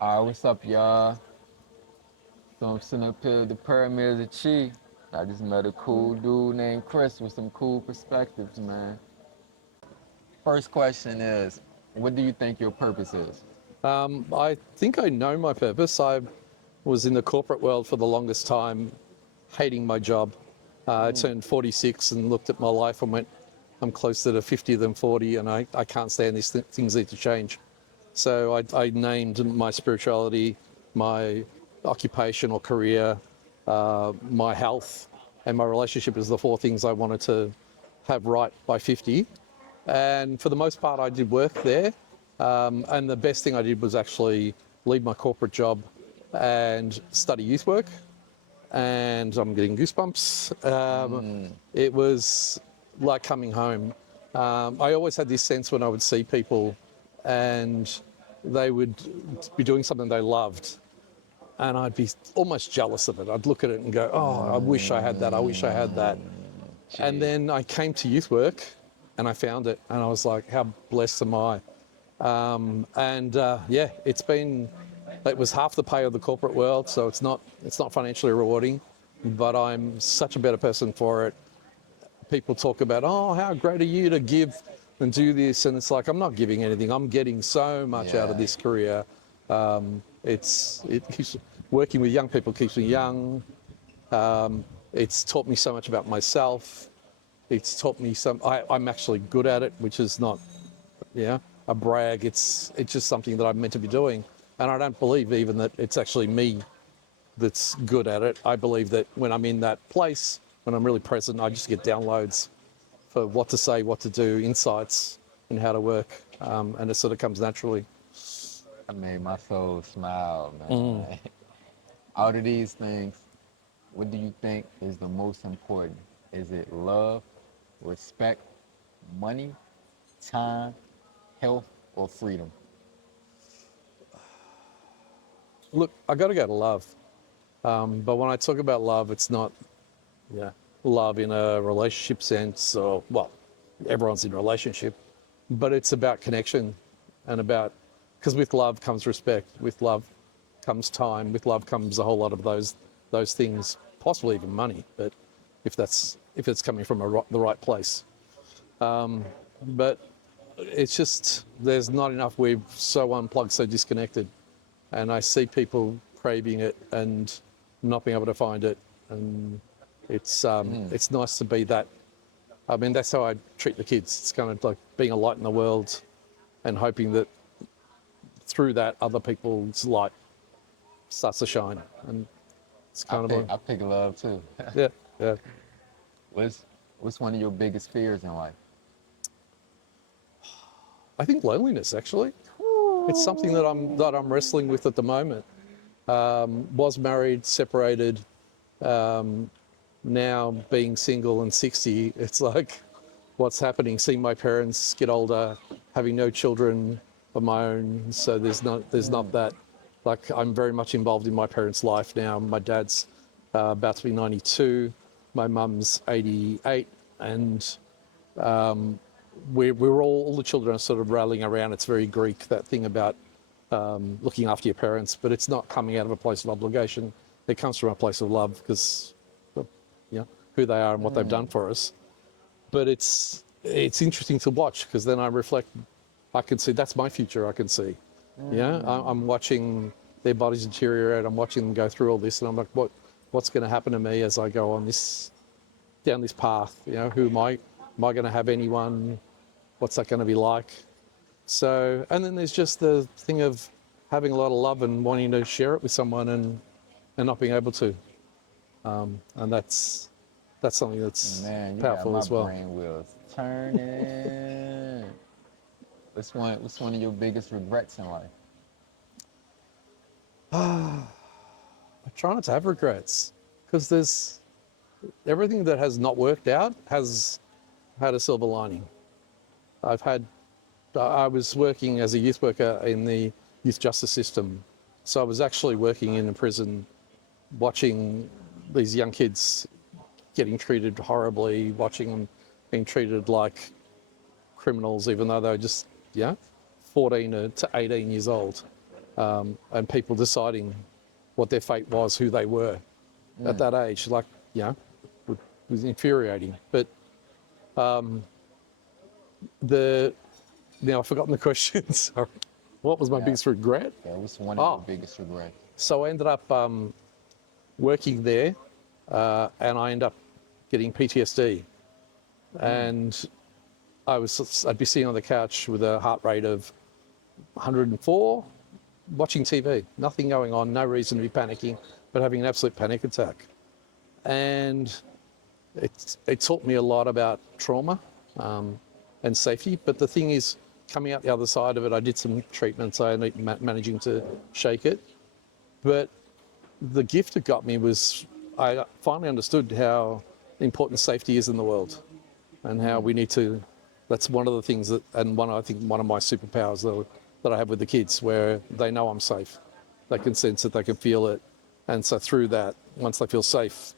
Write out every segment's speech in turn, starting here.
What's up, y'all? So I'm sitting up here at the pyramids of Chi. I just met a cool dude named Chris with some cool perspectives, man. First question is, what do you think your purpose is? I think I know my purpose. I was in the corporate world for the longest time, hating my job. I turned 46 and looked at my life and went, I'm closer to 50 than 40, and I can't stand these things need to change. So I named my spirituality, my occupation or career, my health, and my relationship as the four things I wanted to have right by 50. And for the most part, I did work there. And the best thing I did was actually leave my corporate job and study youth work. And I'm getting goosebumps. It was like coming home. I always had this sense when I would see people and they would be doing something they loved. And I'd be almost jealous of it. I'd look at it and go, oh, I wish I had that. I wish I had that. And Gee. then I came to youth work and I found it. And I was like, how blessed am I? Yeah, it was half the pay of the corporate world, so it's not financially rewarding, but I'm such a better person for it. People talk about, oh, how great are you to give and do this, and it's like I'm not giving anything. I'm getting so much out of Yeah. this career. It keeps working with young people keeps me young. It's taught me so much about myself. It's taught me I'm actually good at it, which is not a brag. It's just something that I'm meant to be doing, and I don't believe even that it's actually me that's good at it. I believe that when I'm in that place, when I'm really present, I just get downloads for what to say, what to do, insights, and how to work, and it sort of comes naturally. I made my soul smile, man. Out of these things, what do you think is the most important? Is it love, respect, money, time, health, or freedom? Look, I got to go to love, but when I talk about love, it's not yeah love in a relationship sense, or well, everyone's in a relationship, but it's about connection and about because with love comes respect, with love comes time, with love comes a whole lot of those things, possibly even money, but if it's coming from the right place. But it's just there's not enough. We're so unplugged, so disconnected, and I see people craving it and not being able to find it, and it's nice to be that. I mean, that's how I treat the kids. It's kind of like being a light in the world and hoping that through that other people's light starts to shine. And it's I kind of pick a, I pick love too. yeah, yeah. what's what's one of your biggest fears in life? I think loneliness actually. It's something that I'm wrestling with at the moment. Was married, separated, now being single and 60, it's like what's happening, seeing my parents get older, having no children of my own, so there's not that, like I'm very much involved in my parents' life now. My dad's about to be 92, my mum's 88, and we're all the children are sort of rallying around. It's very Greek, that thing about looking after your parents, but it's not coming out of a place of obligation. It comes from a place of love because who they are and what they've done for us. But it's interesting to watch because then I reflect. I can see that's my future. I can see. I'm watching their bodies deteriorate. I'm watching them go through all this, and I'm like, what's going to happen to me as I go on this down this path? Who am I? Am I going to have anyone? What's that going to be like? So, and then there's just the thing of having a lot of love and wanting to share it with someone and not being able to. And that's something that's Man, you got powerful my as well. brain wheels turning. What's one of your biggest regrets in life? I try not to have regrets because there's everything that has not worked out has had a silver lining. I've had, I was working as a youth worker in the youth justice system. So I was actually working in a prison, watching these young kids getting treated horribly, watching them being treated like criminals, even though they were just, 14 to 18 years old. and people deciding what their fate was, who they were at that age. Like, you know, it was infuriating. But now I've forgotten the question. Sorry. What was my biggest regret? Yeah, what's one of your biggest regrets? So I ended up working there, and I ended up getting PTSD. And I'd be sitting on the couch with a heart rate of 104, watching TV, nothing going on, no reason to be panicking, but having an absolute panic attack. And it taught me a lot about trauma and safety. But the thing is, coming out the other side of it, I did some treatments. I ended up managing to shake it. But the gift it got me was I finally understood how important safety is in the world, and how we need to. That's one of the things that, and I think one of my superpowers that I have with the kids, where they know I'm safe. They can sense it, they can feel it. And so through that, once they feel safe,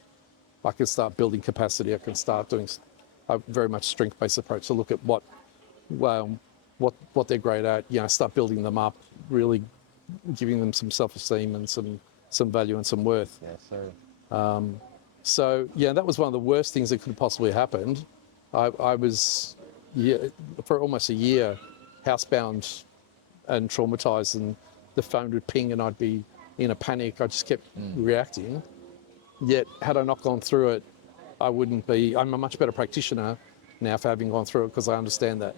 I can start building capacity. I can start doing a very much strength-based approach to look at what they're great at, you know, start building them up, really giving them some self-esteem and some value and some worth. Yes, sir. So yeah, that was one of the worst things that could have possibly happened. I was for almost a year housebound and traumatized, and the phone would ping and I'd be in a panic. I just kept reacting. Yet had I not gone through it, I wouldn't be. I'm a much better practitioner now for having gone through it, because I understand that.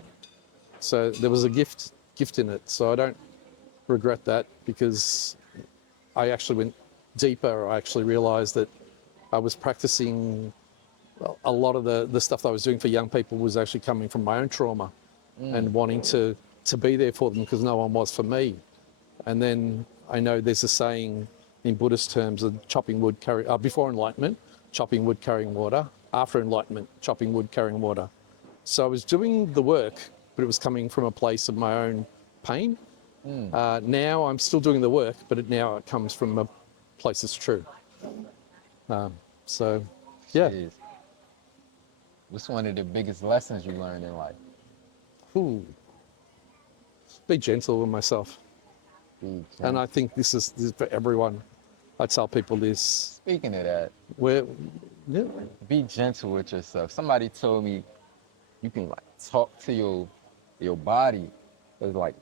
So there was a gift in it. So I don't regret that, because I actually went deeper. I actually realized that I was practicing, well, a lot of the stuff that I was doing for young people was actually coming from my own trauma and wanting to be there for them, because no one was for me. And then I know there's a saying in Buddhist terms of chopping wood, before enlightenment, chopping wood, carrying water. After enlightenment, chopping wood, carrying water. So I was doing the work, but it was coming from a place of my own pain. Now I'm still doing the work, but now it comes from a place that's true. So, yeah. Jeez. What's one of the biggest lessons you learned in life? Ooh. Be gentle with myself. And I think this is for everyone. I tell people this. Speaking of that, Yeah. be gentle with yourself. Somebody told me you can like talk to your body. It's like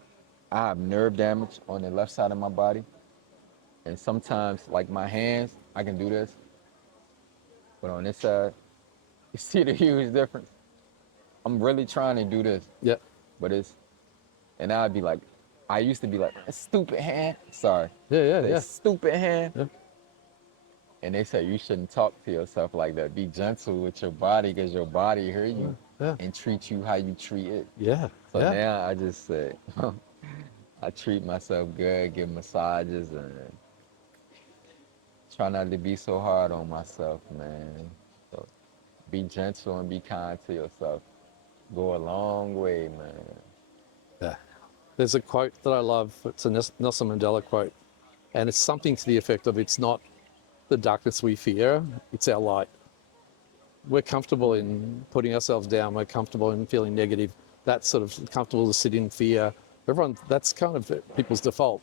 I have nerve damage on the left side of my body, and sometimes like my hands, I can do this, but on this side, you see the huge difference. I'm really trying to do this, Yeah. but and I'd be like, I used to be like, a stupid hand. Sorry. Yeah. Stupid hand. Yeah. And they say you shouldn't talk to yourself like that. Be gentle with your body, because your body hear you and treat you how you treat it. Yeah. So now I just say, I treat myself good, give massages, and try not to be so hard on myself, man. So be gentle and be kind to yourself. Go a long way, man. Yeah. There's a quote that I love. It's a Nelson Mandela quote, and it's something to the effect of, it's not the darkness we fear, it's our light. We're comfortable in putting ourselves down. We're comfortable in feeling negative. That's sort of comfortable to sit in fear. That's kind of people's default.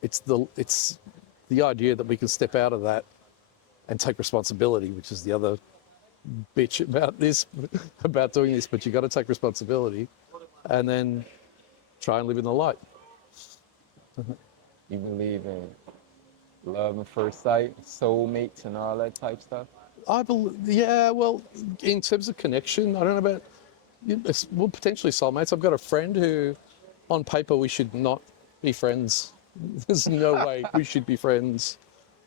It's the idea that we can step out of that and take responsibility, which is the other bitch about this, about doing this. But you got to take responsibility, and then try and live in the light. You believe in love at first sight, soulmates, and all that type stuff? I believe, yeah. Well, in terms of connection, I don't know about. Well, potentially soulmates. I've got a friend who, on paper, we should not be friends. There's no way we should be friends.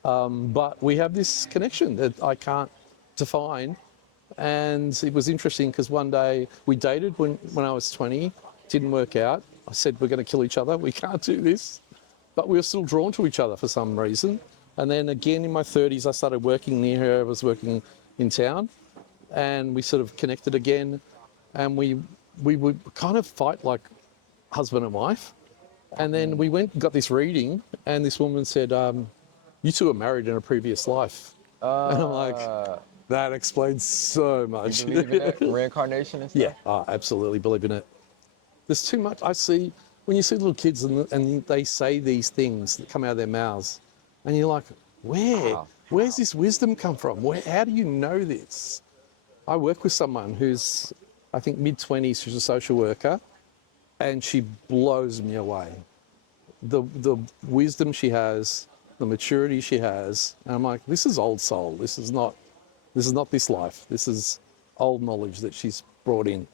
But we have this connection that I can't define. And it was interesting because one day we dated when I was 20, didn't work out. I said, we're going to kill each other. We can't do this. But we were still drawn to each other for some reason. And then again in my 30s, I started working near her. I was working in town, and we sort of connected again. And we would kind of fight like husband and wife. And then we went and got this reading, and this woman said, you two were married in a previous life. And I'm like, that explains so much. You believe in that? Reincarnation and stuff? Yeah, I absolutely believe in it. There's too much. I see when you see little kids and they say these things that come out of their mouths, and you're like, Wow. where's this wisdom come from? How do you know this? I work with someone who's, I think, mid-20s, who's a social worker, and she blows me away. The wisdom she has, the maturity she has, and I'm like, this is old soul. This is not this life. This is old knowledge that she's brought in.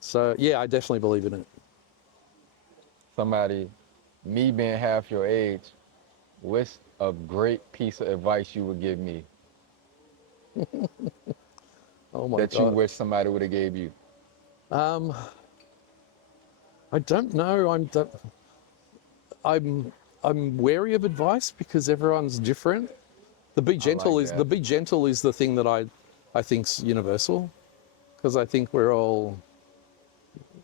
So yeah, I definitely believe in it. Somebody, me being half your age, what's a great piece of advice you would give me Oh my that you God. wish somebody would have gave you? Um, I don't know. I'm I'm wary of advice because everyone's different. I like The that. be gentle is the thing that I think's universal, because I think we're all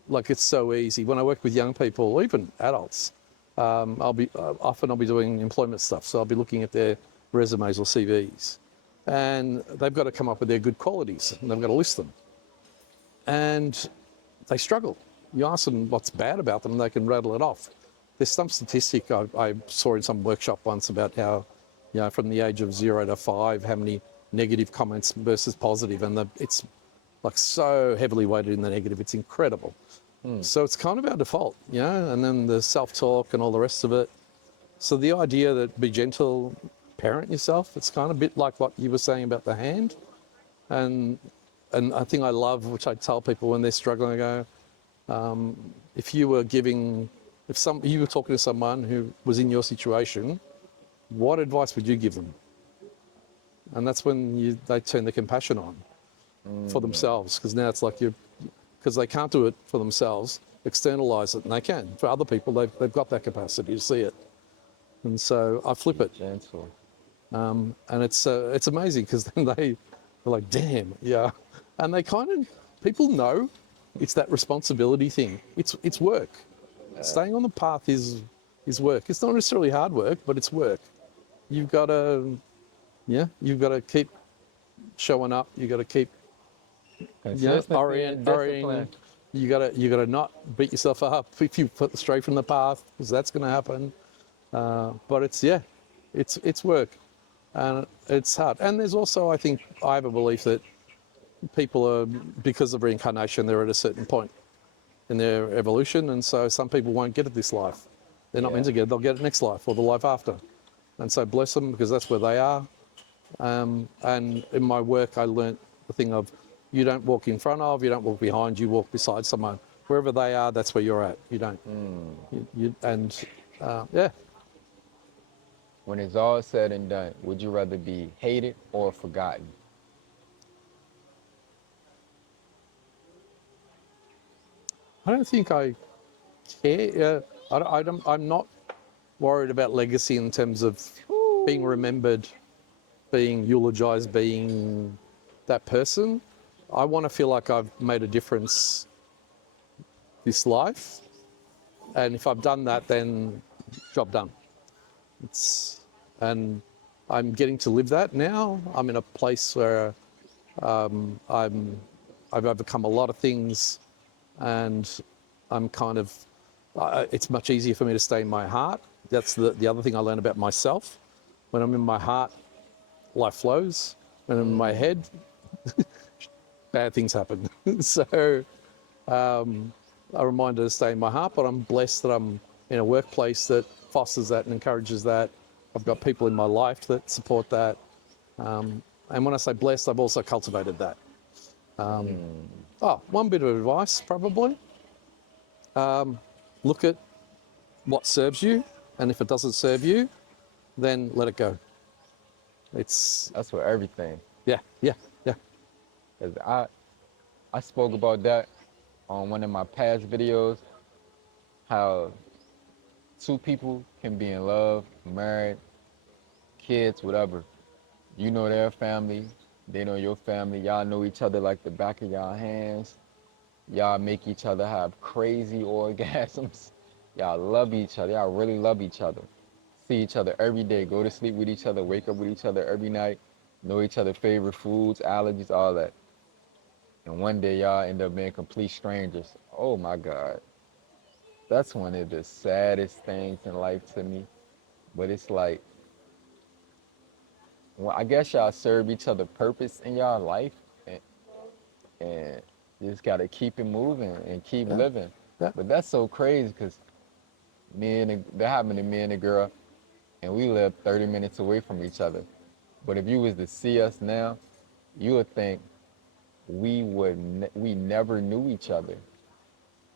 like, it's so easy. When I work with young people, or even adults, I'll be doing employment stuff, so I'll be looking at their resumes or CVs, and they've got to come up with their good qualities, and they've got to list them, and they struggle. You ask them what's bad about them, and they can rattle it off. There's some statistic I saw in some workshop once about how, from the age of 0 to 5, how many negative comments versus positive, and it's like so heavily weighted in the negative. It's incredible. So it's kind of our default, and then the self-talk and all the rest of it. So the idea that be gentle, parent yourself, it's kind of a bit like what you were saying about the hand. And I think I love, which I tell people when they're struggling, I go, if you were giving, you were talking to someone who was in your situation, what advice would you give them? And that's when they turn the compassion on for themselves, because now it's like because they can't do it for themselves, externalize it, and they can. For other people, they've got that capacity to see it. And so I flip it, Gentle. and it's amazing, because then they're like, damn, yeah. And they kind of, people know it's that responsibility thing. It's work. Staying on the path is work. It's not necessarily hard work, but it's work. You've got to, you've got to keep showing up. You've got to keep, Consistency and orienting. discipline. You got to not beat yourself up if you stray from the path, because that's going to happen. But it's work, and it's hard. And there's also, I think, I have a belief that people are, because of reincarnation, they're at a certain point in their evolution, and so some people won't get it this life. They're not meant to get it. They'll get it next life or the life after. And so bless them, because that's where they are. And in my work, I learnt the thing of, you don't walk in front of, you don't walk behind, you walk beside someone. Wherever they are, that's where you're at. You don't. Yeah. When it's all said and done, would you rather be hated or forgotten? I don't think I care. I'm not worried about legacy in terms of being remembered, being eulogized, being that person. I want to feel like I've made a difference this life. And if I've done that, then job done. And I'm getting to live that now. I'm in a place where I've overcome a lot of things, and I'm kind of, it's much easier for me to stay in my heart. That's the other thing I learned about myself. When I'm in my heart, life flows. When I'm in my head, bad things happen. So a reminder to stay in my heart, but I'm blessed that I'm in a workplace that fosters that and encourages that. I've got people in my life that support that. And when I say blessed, I've also cultivated that. One bit of advice, probably. Look at what serves you, and if it doesn't serve you, then let it go. It's, That's for everything. yeah. 'Cause I spoke about that on one of my past videos, how two people can be in love, married, kids, whatever. You know their family, they know your family, y'all know each other like the back of y'all hands. Y'all make each other have crazy orgasms. Y'all love each other, y'all really love each other. See each other every day, go to sleep with each other, wake up with each other every night, know each other's favorite foods, allergies, all that. And one day y'all end up being complete strangers. Oh my God. that's one of the saddest things in life to me. But it's like, well, I guess y'all serve each other purpose in y'all life, and, and you just gotta keep it moving and keep Yeah, living. yeah, But that's so crazy because that happened to me and a girl, and we live 30 minutes away from each other. But if you was to see us now, you would think we never knew each other.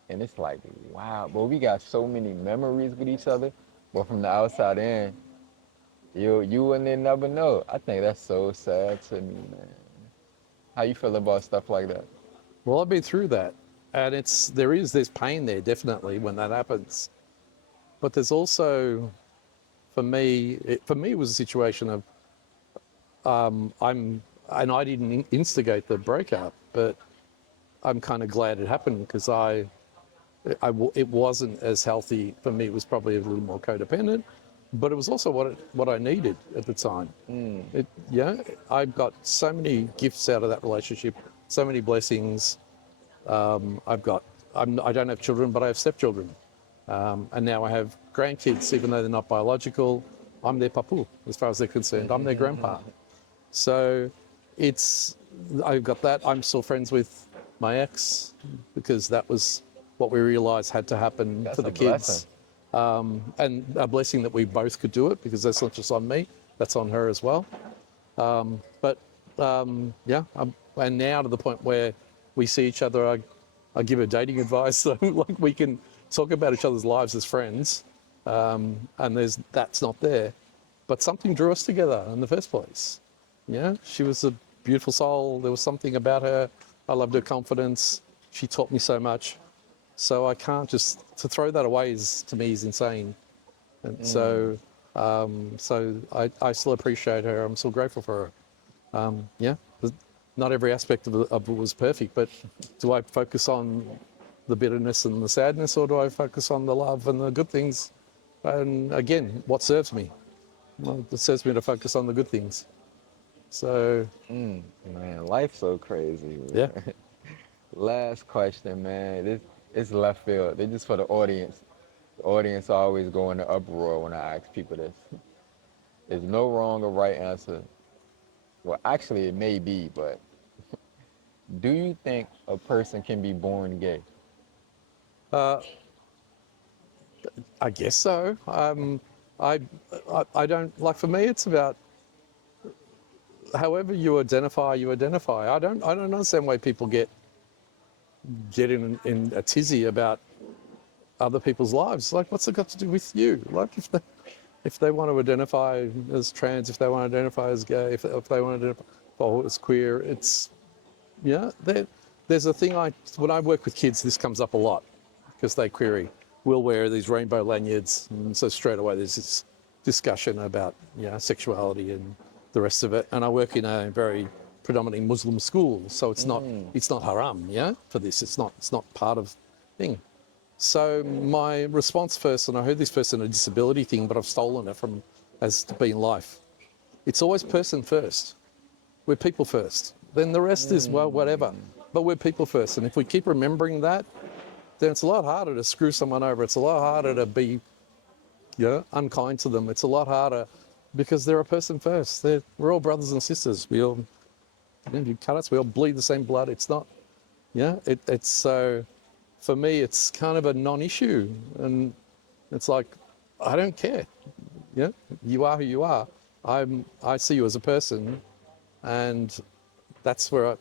And it's like, wow, but we got so many memories with each other. But from the outside in, you wouldn't never know. I think that's so sad to me, man. How you feel about stuff like that? well, I've been through that, and there's pain there definitely when that happens, but there's also, for me it was a situation of, and I didn't instigate the breakup, but I'm kind of glad it happened because it wasn't as healthy for me. It was probably a little more codependent, but it was also what I needed at the time. Yeah, I got so many gifts out of that relationship, so many blessings. I've got, I don't have children, but I have stepchildren, and now I have grandkids, even though they're not biological. I'm their papu, as far as they're concerned. I'm their grandpa. So it's, I've got that. I'm still friends with my ex because that was what we realised had to happen That's for a the blessing. kids. And a blessing that we both could do it because that's not just on me, that's on her as well. But yeah, and now to the point where we see each other, I give her dating advice, so like we can talk about each other's lives as friends, and that's not there, but something drew us together in the first place. Yeah, she was a beautiful soul. There was something about her. I loved her confidence. She taught me so much. So I can't just to throw that away is to me is insane. And so I still appreciate her. I'm still grateful for her. Yeah, not every aspect of it was perfect, but do I focus on the bitterness and the sadness, or do I focus on the love and the good things? And again, what serves me? Well, it serves me to focus on the good things. So, Man, life's so crazy. yeah. Last question, man. This it's left field. This just for the audience. The audience always go into uproar when I ask people this. There's no wrong or right answer. Well, actually, it may be, but do you think a person can be born gay? Uh, I guess so. I, I don't like. For me, it's about however you identify. You identify. I don't understand why people get in a tizzy about other people's lives. Like, what's it got to do with you? Like, if they want to identify as trans, if they want to identify as gay, if they want to identify as queer, it's yeah. There's a thing when I work with kids, this comes up a lot because they query. We'll wear these rainbow lanyards, and so straight away there's this discussion about sexuality and the rest of it. And I work in a very predominantly Muslim school, so it's not haram, for this. It's not part of thing. So my response first, and I heard this first in a disability thing, but I've stolen it from as to be in life. It's always person first. We're people first. Then the rest is, well, whatever. But we're people first. And if we keep remembering that, then it's a lot harder to screw someone over. It's a lot harder to be unkind to them. It's a lot harder because they're a person first. We're all brothers and sisters. We all, if you cut us, we all bleed the same blood. It's not, it's so, for me, it's kind of a non-issue. And it's like, I don't care. Yeah, you are who you are. I see you as a person, and that's where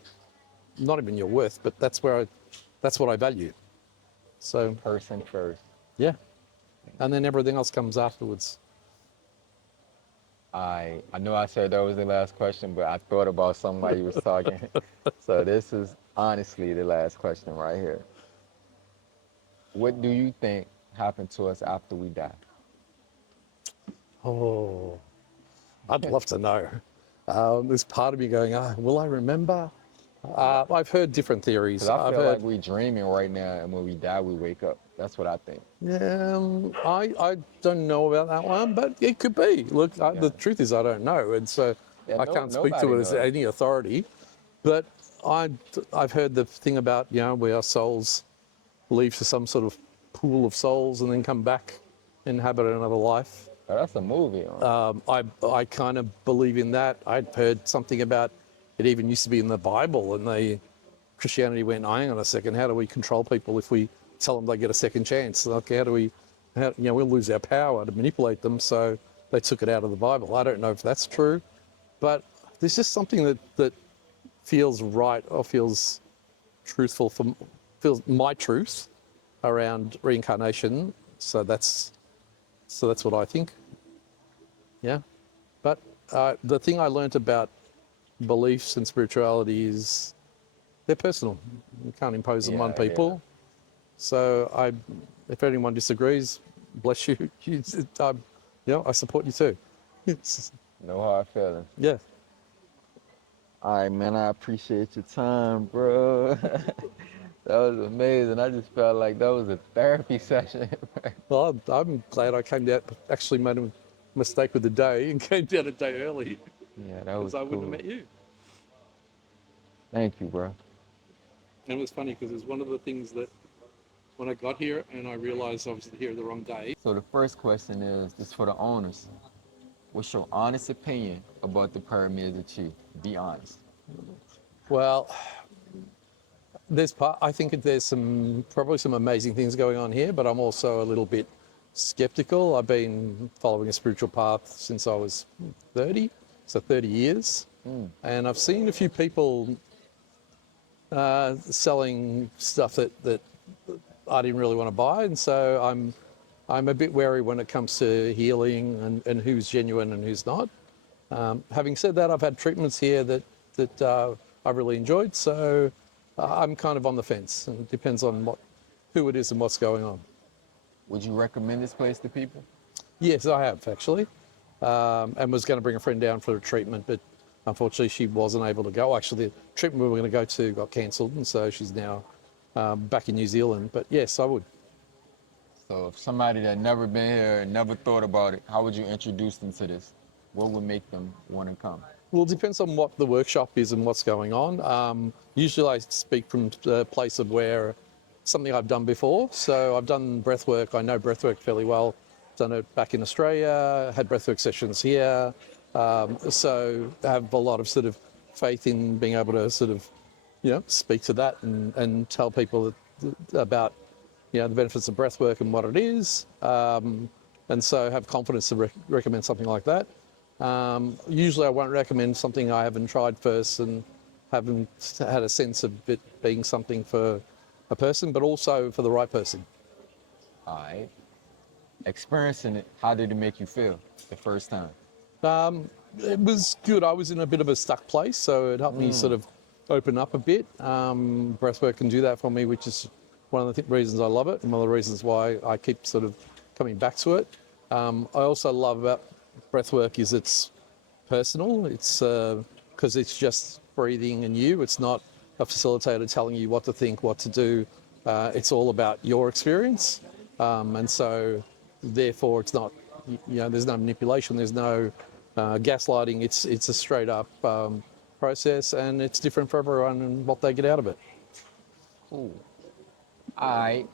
not even your worth, but that's what I value. So Person first. yeah, and then everything else comes afterwards. I know I said that was the last question, but I thought about somebody was talking. So this is honestly the last question right here. What do you think happened to us after we die? Oh, I'd love to know. There's part of me going, will I remember? I've heard different Because theories. I I've feel like heard, we dreaming right now, and when we die, we wake up. That's what I think. yeah, I don't know about that one, but it could be. Look, Yeah. the truth is I don't know, and so Yeah. I No. can't speak Nobody to it as knows. any authority. But I've heard the thing about where our souls leave to some sort of pool of souls and then come back, inhabit another life. Oh, that's a movie. Huh? I kind of believe in that. I'd heard something about it even used to be in the Bible, and Christianity went, hang on a second, how do we control people if we tell them they get a second chance? Like, we'll lose our power to manipulate them, so they took it out of the Bible. I don't know if that's true, but there's just something that feels right or feels truthful, feels my truth around reincarnation. So that's what I think. Yeah. But the thing I learnt about beliefs and spirituality is they're personal. You can't impose them on people. So if anyone disagrees, bless you. I support you too. No hard feelings. Yeah. All right, man. I appreciate your time, bro. That was amazing. I just felt like that was a therapy session. Well, I'm glad I came down, actually made a mistake with the day and came down a day early Yeah, that was because I wouldn't cool. have met you. Thank you, bro. And it was funny because it's one of the things that when I got here and I realized I was here the wrong day. So the first question is just for the owners. What's your honest opinion about the pyramids at Chi? Be honest. Well, I think there's probably some amazing things going on here, but I'm also a little bit skeptical. I've been following a spiritual path since I was 30, so 30 years. And I've seen a few people selling stuff that I didn't really want to buy, and so I'm a bit wary when it comes to healing and who's genuine and who's not. Having said that, I've had treatments here that I've really enjoyed, so I'm kind of on the fence, and it depends on who it is and what's going on. Would you recommend this place to people? Yes, I have actually, and was going to bring a friend down for a treatment, but unfortunately she wasn't able to go. Actually, the treatment we were going to go to got cancelled, and so she's now back in New Zealand. But yes, I would. So if somebody that never been here and never thought about it, how would you introduce them to this? What would make them want to come? Well, it depends on what the workshop is and what's going on. Usually I speak from the place of where something I've done before. So I've done breathwork. I know breathwork fairly well. Done it back in Australia, had breathwork sessions here. So I have a lot of sort of faith in being able to sort of, speak to that and tell people about, the benefits of breathwork and what it is. And so have confidence to recommend something like that. Usually I won't recommend something I haven't tried first and haven't had a sense of it being something for a person, but also for the right person. All right. Experiencing it, how did it make you feel the first time? It was good. I was in a bit of a stuck place, so it helped me sort of open up a bit. Breathwork can do that for me, which is one of the reasons I love it and one of the reasons why I keep sort of coming back to it. I also love about breathwork is it's personal. It's because it's just breathing and you. It's not a facilitator telling you what to think, what to do. It's all about your experience, and so therefore it's not. There's no manipulation. There's no gaslighting. It's a straight up process, and it's different for everyone and what they get out of it. Cool. All right.